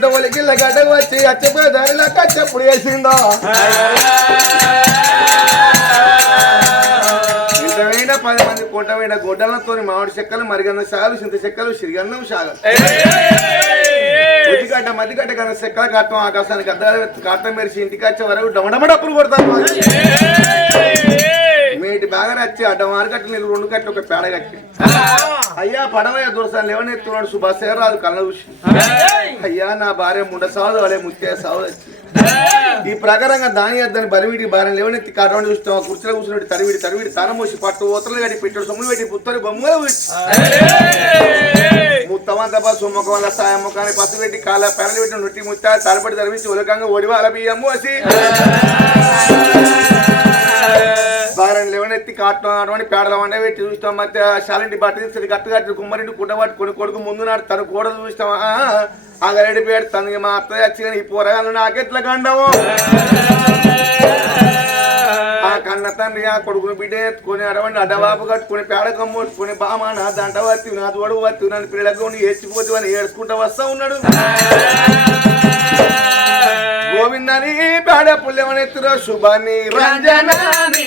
గుడ్డ ఏడ్చుకుంటే ఒలికి గడ్డకు వచ్చి అచ్చపోయే దారిలో కచ్చప్పుడు వేసిందో? ఇంతమైన పది మంది కొంటమైన గుడ్డలతో మామిడి చెక్కలు మరిగన్న సాగలు చింత చెక్కలు సిరిగన్నం సాగలు మధ్యగడ్డ మధ్యగడ్డ కన్నా చెక్కల కట్టం ఆకాశానికి అద్దాలు కట్టం మెరిసి ఇంటికి వచ్చే వరకు డమడమ డప్పులు కొడతాను మేటి బాగా నచ్చి అడ్డం ఆరుకట్టు నీళ్ళు రెండు కట్టి ఒక పేడ కట్టి. అయ్యా పడవయ్య దూరసాన్ని లేవనెత్తున్నాడు సుభాష్ రాదు కళ్ళ అయ్యా నా భార్య ముండ సాదు అలే ముత్య సాదు వచ్చి. ఈ ప్రకారంగా దాని అద్దని బరివిడి భార్య లేవనెత్తి కాటం చూస్తాం ఆ కుర్చీలో కూర్చున్నట్టు తరివిడి తరివిడి తన పోసి పట్టు ఓతలు కట్టి పెట్టాడు సొమ్ములు పెట్టి పుత్తరి బొమ్మలు ముత్తమంత సొమ్మకం వల్ల సాయం ముఖాన్ని పసు పెట్టి కాళ్ళ పెరలు పెట్టి నొట్టి ముత్త తలపడి తరిమించి ఉలకంగా ఒడివాల బియ్యం పోసి ఎత్తి కాటం అటువంటి పేడల వండే పెట్టి చూస్తాం. మధ్య శాలింటి బట్ట తీసి గట్టు కట్టి కుమ్మరింటి కుట్ట పట్టుకొని కొడుకు ముందు నాడు తను కూడా చూస్తాం. అంగరెడ్డి పేడు తనకి మా అత్త వచ్చి కానీ ఈ పోరగాళ్ళు నాకెట్లా కండవు ఆ కన్న తండ్రి ఆ కొడుకుని బిడ్డ ఎత్తుకొని అడవండి అడ్డబాబు కట్టుకుని పేడ కమ్ముట్టుకుని బామ నా దంట వత్తి నా తోడు వత్తి నన్ను పిల్లలకు ఏడ్చిపోతు అని ఏడ్చుకుంటా వస్తా ఉన్నాడు. గోవిందని పేడ పుల్లెమనెత్తురో శుభాన్ని రంజనాని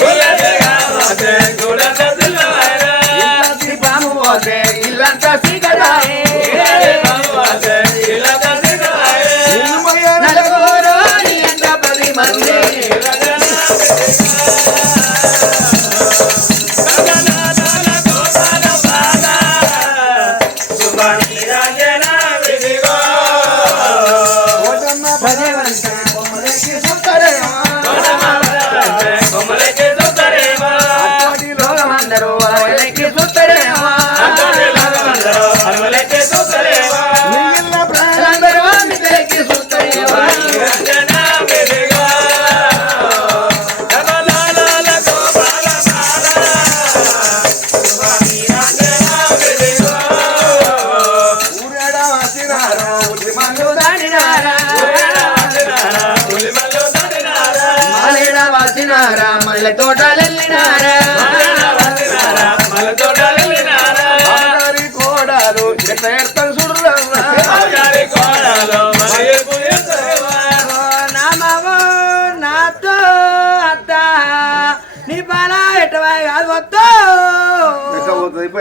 గూడంగ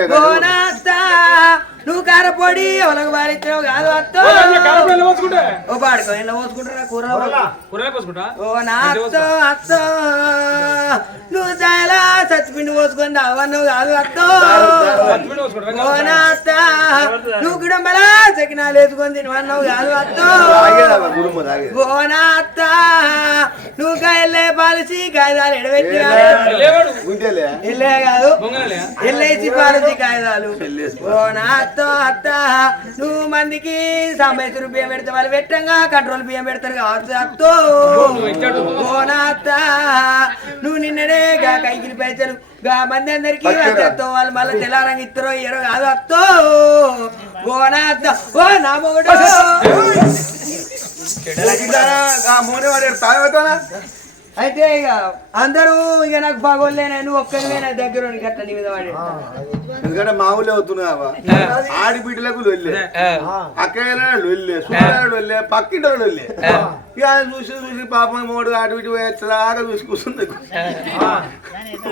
ఎట్ట పోతుంది, పోయి ఓ అత్త. కారపొడి ఎవరికి బారిచ్చావు కాదు వద్దు ఓ పాడుకో ఇంట్లో పోసుకుంటారా? కూర ఓ నా అత్త అత్త. నువ్వు చాలా నిన్ను పోసుకొని తాగవన్నావు కాదు అత్తో. ఓ నా అత్త. నువ్వు గుడంబలా సకినాలు వేసుకొని తినవన్నావు కాదు అత్తో. ఓ నా అత్త. నువ్వు కాయలే పాలసీ కాగితాలు ఎడబెట్టి ఉంటేలే ఎల్లే కాదు. ఎల్ఐసి పాలసీ కాగితాలు ఓ నా అత్త అత్త. నువ్వు మందికి సంవత్సరం బియ్యం పెడితే వాళ్ళు పెట్టంగా కంట్రోల్ బియ్యం పెడతారు కావచ్చు అత్తో. నువ్వు నిన్ననే గా కైకిలి పైసలు గా మంది అందరికి అత్తో వాళ్ళు మళ్ళీ తెల్లారంగా ఇద్దరు ఇరవై కాదు అత్తో. ఓ నా అత్త ఓ నా మొగుడు వాడు అయితే ఇక అందరూ ఇక నాకు బాగోలేనా నువ్వు ఒక్కరివే నా దగ్గర గట్ల నీ మీద వాడి ఎందుకంటే మా ఊళ్ళో అవుతున్నావా ఆడి బిడ్డలకు లొల్లే. అక్కయ్య లొల్లే సుమారు లొల్లే పక్కింటి లొల్లే. ఇక చూసి చూసి పాపం మోడు ఇటు వచ్చేదాకా చూసి కూర్చుంది.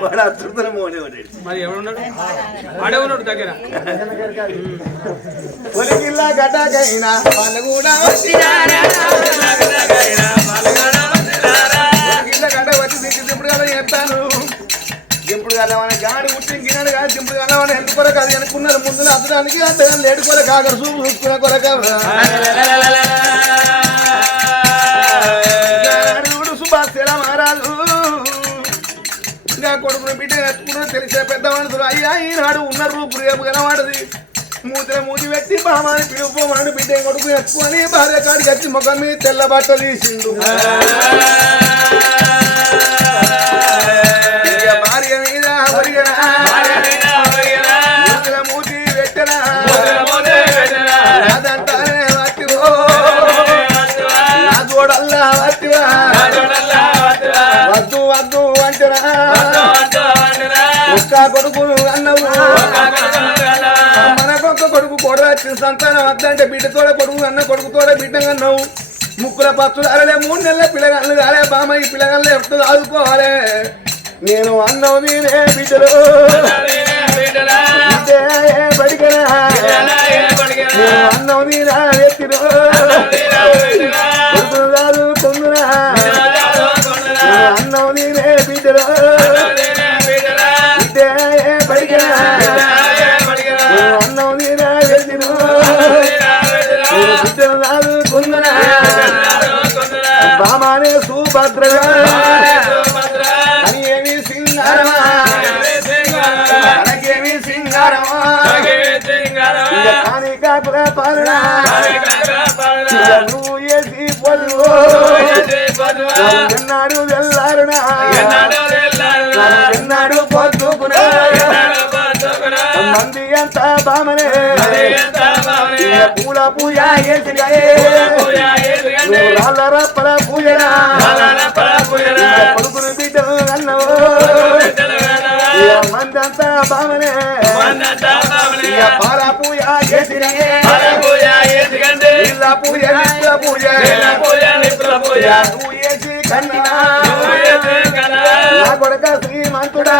వాడు మోనే వాడు మరి ఎవడున్నాడు? ఆడే ఉన్నాడు దగ్గర గడ్డకైనా వాళ్ళు కూడా వచ్చినారా కలవని గాడి పుట్టి గిన్నెడు కాదు దింపుడు కలవని ఎందుకు కొరకు? అది అనుకున్నారు ముందు అద్దడానికి అంతగా లేడు కొరకు ఆగర చూపు చూసుకునే కొరక. చూడు సుభాష్ ఇంకా బిడ్డ ఎత్తుకున్న తెలిసే పెద్ద మనుషులు. అయ్యా ఈనాడు ఉన్న రూపు రేపు కనవాడది మూతిన మూతి పెట్టి బామాని పిలుపుకోమని బిడ్డ కొడుకు ఎత్తుకొని భార్య కాడికి వచ్చి ముఖం మీద తెల్ల బట్ట తీసిండు. వద్దు వద్దు అంటరా ఒక్క కొడుకు అన్నవు మనకొక్క కొడుకు కూడా వచ్చిన సంతానం వద్దంటే బిడ్డతోడ కొడుకు అన్న కొడుకుతోడ బిడ్డ అన్నావు. ముక్కుల పచ్చులు అరలే మూడు నెలల పిల్లగాళ్ళు కాలే బామ్మ ఈ పిల్లగాళ్ళు ఎప్పుడు ఆదుకోవాలి. నేను అన్నవు నేనే బిడ్డలు. బిడ్డే బడికనా? అన్నవు నేనా ఎత్తిరు అన్నవు నేనే బిడ్డలు. ఇక నువ్వు ఏసి పొదువు ఎన్నాడు వెళ్ళారునా ఎన్నాడు పొద్దుకునా మంది ఎంత బామనే పూల పూజ నువ్వు రాళ్ళ రప్పల పూజనా. ఇక కొడుకును బిడ్డలు ఇక మందంతా బామనే ఇక పాల పూజ చేసినే ఇళ్ళ పూజ నిప్పుల పూజ ఇక నువ్వు ఏసి కన్నా నా కొడక శ్రీమంతుడా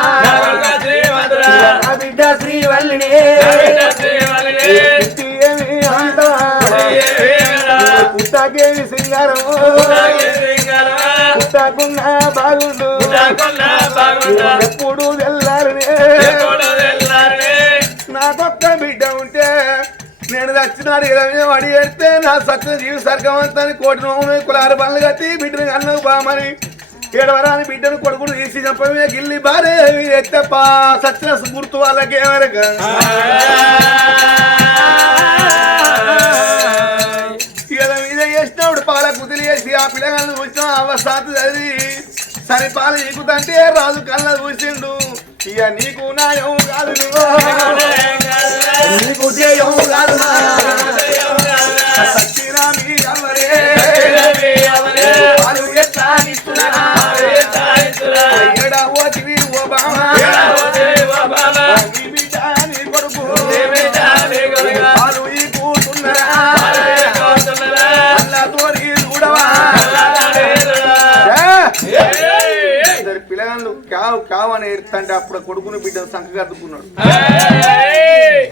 ఇక నా బిడ్డ శ్రీవల్లిని ఇట్టి ఏమి అంతవా పుట్టకేమి సింగారం పుట్టకున్నా బాగుండు ఎప్పుడు వెళ్ళారనే నాకొక్క బిడ్డ ఉంటే నేను చచ్చినాడు ఇరవై వాడి నా సత్య జీవి సర్గవంతాన్ని కోటి నోమును కులారు పనులు కట్టి బిడ్డను అన్నవు బామని ఏడవరాని బిడ్డను కొడుకును తీసి చంపమే గిల్లి బారే ఎత్తప్ప సత్య గుర్తు వాళ్ళకి ఇలా చేసి ఆ పిల్లగాళ్ళని చూసిన అవస్థాతు చదివి సరి పాలు ఈకుతంటే రాజు కళ్ళ చూసిండు ఇక నీకు నాయం కాదు నువ్వు. నీకు జయం కాదు నా. సచ్చినా మీ ఎట్లా ఇస్తున్నా? ఏడుతుంటే అప్పుడు కొడుకుని బిడ్డ సంఖ కట్టుకున్నాడు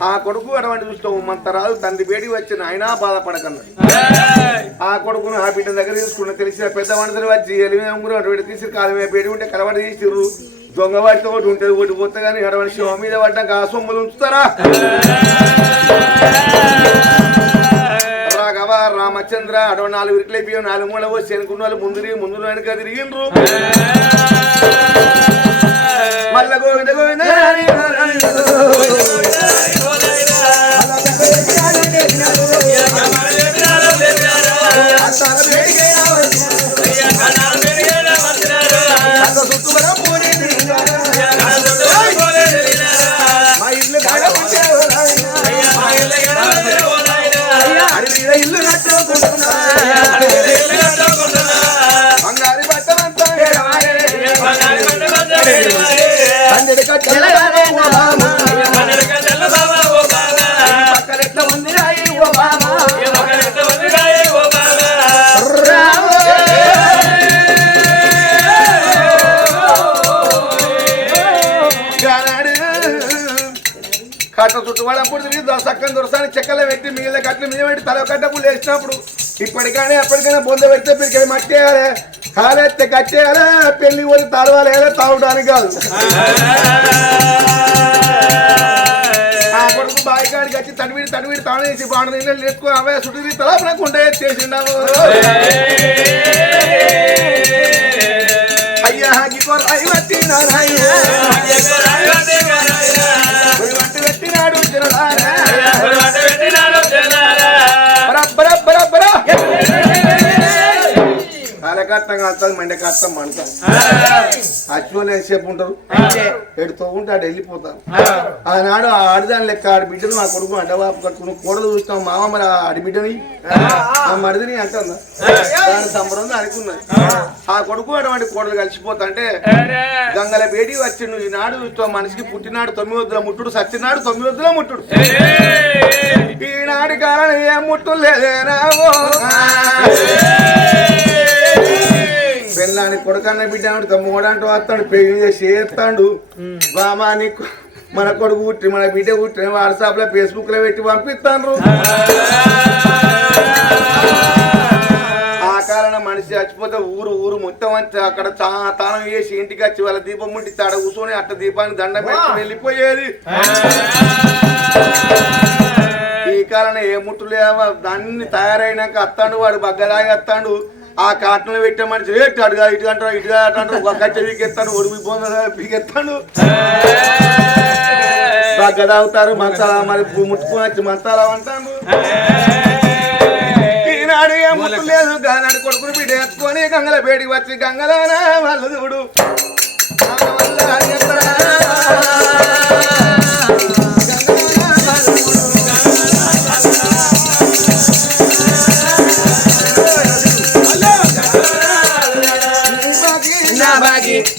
ఆ కొడుకు అటువంటి చూస్తావు మంత రాదు తండ్రి బేడి వచ్చిన అయినా బాధపడకన్నాడు. ఆ కొడుకును ఆ బిడ్డ దగ్గర తీసుకున్న తెలిసిన పెద్ద మనుషులు వచ్చి ఎలిమే ఉంగురు అటువంటి తీసి కాలమే బేడి ఉంటే కలవడి తీసిర్రు. దొంగ వాటితో ఒకటి ఉంటుంది ఒకటి పోతే కానీ ఎడవని శివ మీద పడ్డాక ఆ సొమ్ములు ఉంచుతారా? రాఘవ రామచంద్ర అడవ నాలుగు ఇరుకులు అయిపోయావు నాలుగు మూల పోసి అనుకున్న వాళ్ళు ముందు ముందు వెనక తిరిగిండ్రు. మల్ల గోవింద గోవింద పందిరి కట్టెల పక్కలెట్ల ఉంది రాయి ఓ బామా కట్ట చుట్టుపడప్పుడు తిరిగి సక్కని చెక్కలు పెట్టి మిగిలిన కట్టలు మీద పెట్టి తల కట్ట పుల్లు వేసినప్పుడు ఇప్పటికైనా ఎప్పటికైనా బొంద పెడితే పిరికలు మట్టేయాలి కాలెత్తే కట్టేయాలి పెళ్ళి పోయి తలవాలి తాగడానికి కాదు. ఆ కొడుకు బావి కాడికి వచ్చి తడివిడి తడివిడి తాను వేసి బాణ నీళ్ళు అవే సుడి తల నాకు ఉండే చేసిండాము అయ్యా గిగో రాయి పట్టినారయ్యా వట్టి పెట్టినాడు కాలకట్టం కాస్తాం మండే కట్టం మంటాం అచ్చువలు ఎంతసేపు ఉంటారు. ఎడుతూ ఉంటే ఆడు వెళ్ళిపోతారు. ఆనాడు ఆ ఆడదాని లెక్క ఆడి బిడ్డను నా కొడుకు అడ్డవాపు కట్టుకుని కోడలు చూస్తాం మామ మరి ఆ ఆడి బిడ్డని. ఆ. మరిదిని అంటుందా దాని సంబరం అనుకున్నది ఆ. కొడుకు అటువంటి కోడలు కలిసిపోతా అంటే గంగల బేడి వచ్చిండు. ఈనాడు తో మనిషికి పుట్టినాడు తొమ్మిది వద్దుల ముట్టుడు సచ్చినాడు తొమ్మిది వద్దుల ముట్టుడు. ఈనాడు కాలం ఏ ముట్టు లేదేనావో. పెళ్ళాని కొడుకన్న బిడ్డ మూడంటూ వస్తాడు పెళ్ళి చేసి చేస్తాడు. బామా నీకు మన కొడుకు పుట్టి మన బిడ్డ పుట్టి వాట్సాప్లో ఫేస్బుక్లో పెట్టి పంపిస్తాను ఆ కారణం మనిషి చచ్చిపోతే ఊరు ఊరు మొత్తం అంతా అక్కడ తానం చేసి ఇంటికి వచ్చి వాళ్ళ దీపం ముట్టి ఆడ కూర్చొని అట్ట దీపానికి దండం పెట్టి వెళ్ళిపోయేది. ఈ కారణం ఏ ముట్టు లేవా దాన్ని తయారైనాక అత్తాడు వాడు బగ్గలాగి అత్తాడు. ఆ కాటను పెట్టే మనిషి రేట్ అడుగా ఇటు అంటారు ఇటుగా అంటారు ఒక కచ్చ పీకెత్తాడు ఒడిపి పోందా పీకెత్తాడు బగ్గ తాగుతారు మంచాల మరి పూ- ముట్టుకొని వచ్చి మంచాల అంటాను ఈనాడు ఏ ముట్టు లేదు గానాడు కొడుకుని బిడ్డ ఎత్తుకొని గంగల బేడికి వచ్చి గంగలానా వాళ్ళు చూడు. వల్ల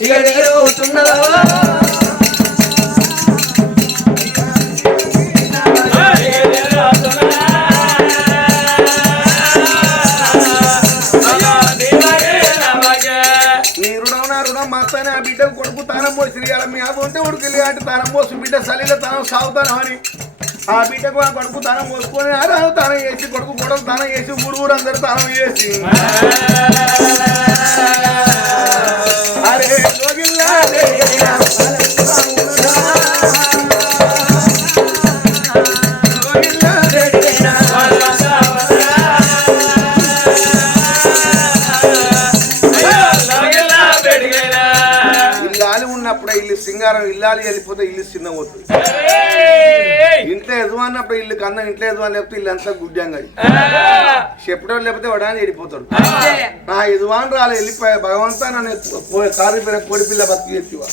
ఇక నేరుతున్నదో నీ రుణం నా రుణం మా అత్త నా కొడుకు తానం పోసి ఇవాళ మీ అబ్బ ఉంటే ఉడికెళ్ళి అంటే తానం పోసి బిడ్డ సలీల తానం సాగుతాను అని. ఆ బిడ్డకు ఆ కొడుకు తానం పోసుకొని ఆ రాను తానం చేసి కొడుకు కొడుకు తానం చేసి ఊరు ఊరు అందరు తానం చేసి. అరే సింగారం ఇల్లాలి వెళ్ళిపోతే ఇల్లు చిన్న పోతుంది ఇంట్లో ఎదువన్నప్పుడు ఇల్లు కన్నా ఇంట్లో ఎదువని లేకపోతే ఇల్లు అంతా గుడ్డంగా చెప్పడం లేకపోతే వడానికి వెళ్ళిపోతాడు నా ఎదువాన్ రాలే వెళ్ళిపోయా భగవంతా నన్ను కారు కోడి పిల్ల బతికి ఎత్తివా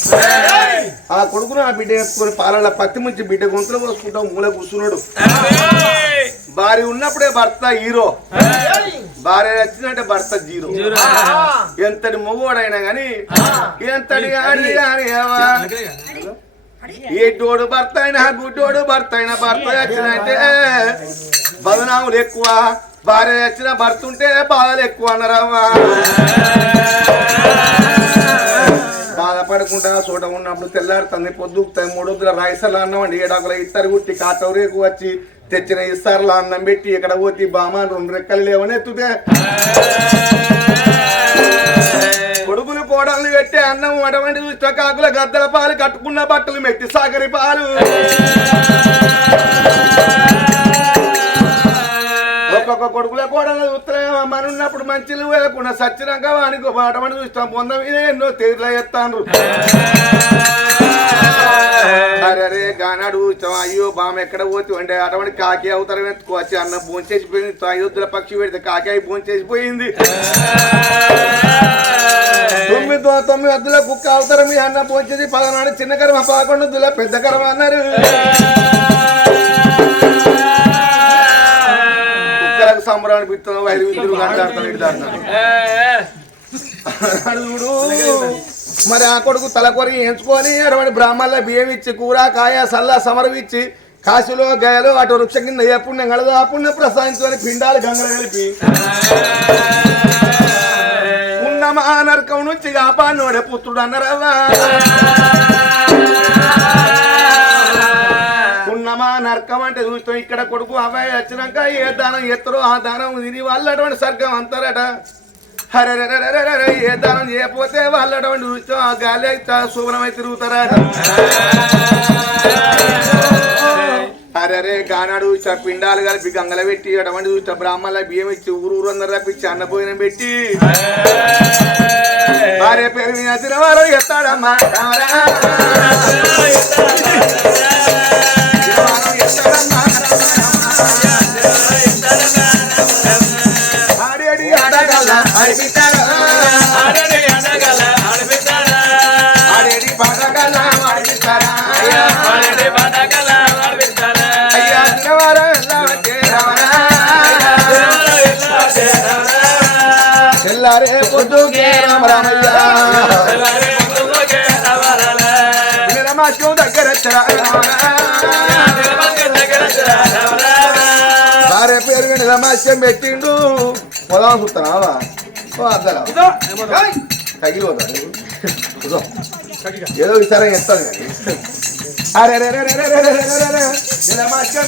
ఆ కొడుకును ఆ బిడ్డ ఎత్తుకొని పాలల పత్తి ముంచి బిడ్డ గొంతులు పోసుకుంటాం మూల కూర్చున్నాడు. భార్య ఉన్నప్పుడే భర్త హీరో. భార్య వచ్చిందంటే భర్త జీరో. ఎంతటి మొగోడైనా గాని ఎంతటి. ఎడ్డోడు భర్త అయినా గుడ్డోడు భర్త అయినా భర్త వచ్చినంటే బదనాములు ఎక్కువ. భార్య వచ్చిన భర్త ఉంటే బాధలు ఎక్కువ అన్నారవ్వా బాధపడకుండా చోట ఉన్నప్పుడు తెల్లారుతుంది పొద్దుకుతాయి మూడొద్దుల రైసలు అన్నం అండి ఏడాకుల ఇత్తరు గుట్టి కాటవరేకు వచ్చి తెచ్చిన ఇస్తారులో అన్నం పెట్టి ఇక్కడ పోతే బామ రెండు రెక్కలు లేవని ఎత్తుతే. కొడుకులు కోడల్ని పెట్టి అన్నం అటువంటి చూసిన కాకుల గద్దల పాలు కట్టుకున్న బట్టలు మెట్టి సాగరి పాలు. ఒక్కొక్క కొడుకుల కోడలు చూస్తలేమో మన ఉన్నప్పుడు మంచిలు వేయకుండా సచ్చినాక వానికి అటువంటి చూస్తాం పొంద మీద ఎన్నో తీర్ల ఎత్తాను అరే అరే గానాడు అయ్యో బామ ఎక్కడ పోతే అంటే అటువంటి కాకి అవతరం ఎత్తుకోవచ్చు అన్న భోంచేసిపోయింది అయోధ్యల పక్షి పెడితే కాకి అయి భోంచేసిపోయింది తొమ్మిది తొమ్మిది వద్దుల కుక్క అవతరం మీ అన్న భోంచేసి పదనాడు చిన్న కర్మ పదకొండు వద్దుల పెద్ద కర్మ అన్నారు. కుక్కలకు సంబరం అనిపిస్తుంది వైరు విద్యులు మాట్లాడతారు ఇట్లా అన్నారు. చూడు. మరి ఆ కొడుకు తల కొరికి ఎంచుకొని అటువంటి బ్రాహ్మణుల బియ్యం ఇచ్చి కూర కాయ సల్ల సమరం కాశీలో గయలు అటు వృక్ష కింద ఏ పుణ్యం కలదు ఆ పుణ్యం ప్రసాదించుకొని పిండాలు గంగలు కలిపి ఉన్నమా నరకం నుంచి కాపాడినోడే పుత్రుడు అన్నరవ్వా ఉన్నమా నరకం అంటే చూస్తాం ఇక్కడ కొడుకు అబ్బాయి వచ్చినాక ఏ దానం ఎత్తరో ఆ దానం తిని వాళ్ళు అటువంటి సర్గం అంటారట. హరే ఏ దానం చేయకపోతే వాళ్ళు అటువంటి చూస్తాం ఆ గాలి అయితే శుభ్రమై తిరుగుతారా అరే గానాడు చూసా పిండాలు కలిపి గంగల పెట్టి అటువంటి చూసా బ్రాహ్మణుల బియ్యం ఇచ్చి ఊరు ఊరు అందరు రప్పించి అన్నపోయిన పెట్టి. భార్య పేరు మీద తినవారు ఎత్తాడమ్మా. తినవారు ఎత్తాడమ్మా. తెల్లారే పొద్దుకే రామరామయ్య దగ్గర పేరు కానీ సమాస్యం పెట్టిండు పొలం చూస్తానా తగిలిపోతాడు ఏదో విచారం చేస్తాను అరే మత్యం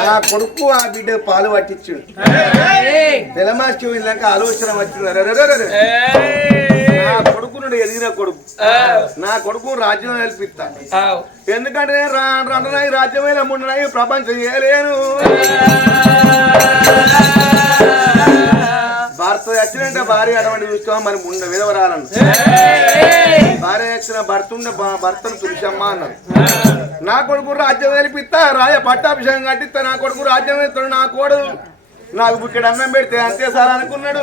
అలా కొడుకు ఆ బిడ్డ పాలు పట్టించు తెలమాస్టం వెళ్ళాక ఆలోచన వచ్చింది. అరే రే రే రే రే. నా కొడుకు నుండి ఎదిగిన కొడుకు నా కొడుకు రాజ్యం కల్పిస్తా ఎందుకంటే రెండునాయి రాజ్యమైన మూడునాయి ప్రపంచం చేయలేను. భర్త వచ్చినంటే భార్య అటువంటి చూస్తాం మరి ముండ విధవరాలను. భార్య వచ్చిన భర్త ఉండే భర్తను తులసమ్మ అన్నాడు. నా కొడుకు రాజ్యం వెళ్ళిపిస్తా రాజ పట్టాభిషేకం కట్టిస్తా నా కొడుకు రాజ్యం వెళ్తాడు నా కోడు నాకు ఇక్కడ అన్నం పెడితే అంతే సార్ అనుకున్నాడు.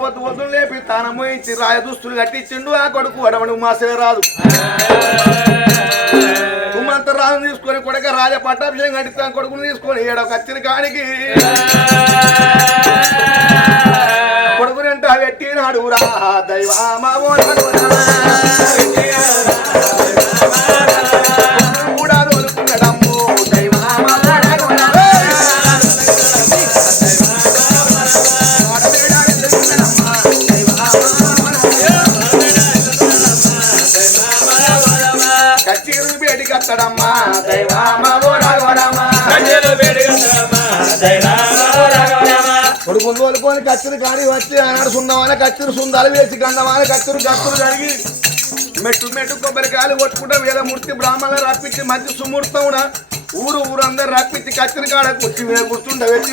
పొద్దు పొద్దున లేపి తానం మోయించి రాయ దుస్తులు కట్టించిండు ఆ కొడుకు అడవడు మాసే రాదు. ఉమ్మంత రాజు తీసుకొని కొడక రాజ పట్టాభిషేకం కట్టిస్తా కొడుకుని తీసుకొని ఏడో కచ్చిన కానికి కొడుకుని అంటే పెట్టినాడు రా దైవామా ముందు తోలుకొని కత్తిరి కాడి వచ్చి ఆనాడు సున్నవాన కత్తిరి సుందాలు వేసి గంధవాన కత్తిరి కత్తులు కడిగి మెట్టు మెట్టు కొబ్బరికాయలు కొట్టుకుంటే వేల మూర్తి బ్రాహ్మణులు రప్పించి మంచి సుమూర్తం ఊరు ఊరు అందరు రప్పించి కత్తిరి కాడ కుర్చీ మీద కూర్చుండ వెళ్ళి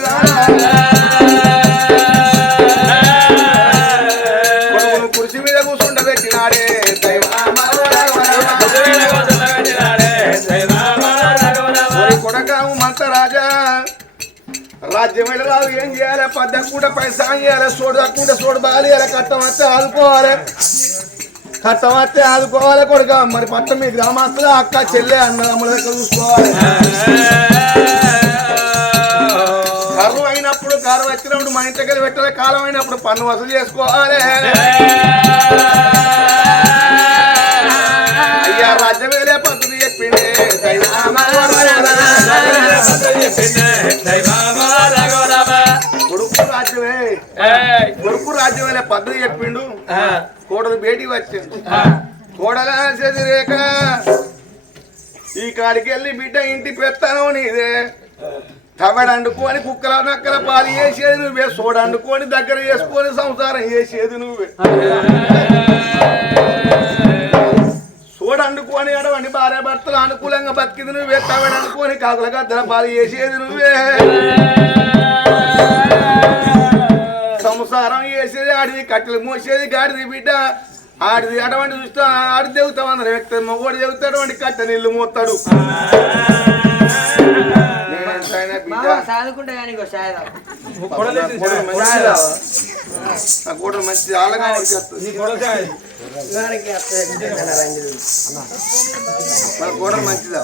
రాజ్యం రాదు ఏం చేయాలి? పద్దకుండా పైసా చేయాలి సోడు తక్కుంటే సోడు బాగాలి కట్టం వస్తే ఆదుకోవాలి. కట్టం వస్తే ఆదుకోవాలి కొడుక. మరి పట్టం మీ గ్రామస్తులు అక్క చెల్లె అన్నదమ్ముల దగ్గర చూసుకోవాలి. కరువు అయినప్పుడు కరువు వచ్చినప్పుడు మా ఇంటి దగ్గర పెట్టాలి కాలం అయినప్పుడు పన్ను వసూలు చేసుకోవాలి. అయ్యా రాజ్యమేలే పద్ధతి చెప్పిండే కొడుకు రాజ్యమే. కొడుకు రాజ్యమేలే పద్ధతి చెప్పిండు. కోడలు బేటీ వచ్చింది. కోడల చెదిరేక ఈ కాడికి వెళ్ళి బిడ్డ ఇంటి పెత్తనం నీదే. తవడండుకొని కుక్కల నక్కల పాలు చేసేది నువ్వే సోడండుకొని దగ్గర చేసుకొని సంసారం చేసేది నువ్వే. సోడండుకొని అడవండి భార్య భర్తలు అనుకూలంగా బతికింది నువ్వే తవడండుకొని కాకుల గద్దల పాలు చేసేది నువ్వే. సంసారం చేసేది ఆడిది కట్టెలు మోసేది గాడిది బిడ్డ. ఆడిది అటువంటి చూస్తా ఆడి దేవుతాం అందరం వ్యక్తి మొగోడు దేవుతాడు అటువంటి కట్టె నీళ్ళు మోస్తాడు. బిడ్డ. నా కోడలు మంచిది అలాగా వచ్చేస్తుంది. నీ కొడలే వారికి అత్తయ్య నా కోడలు మంచిదా?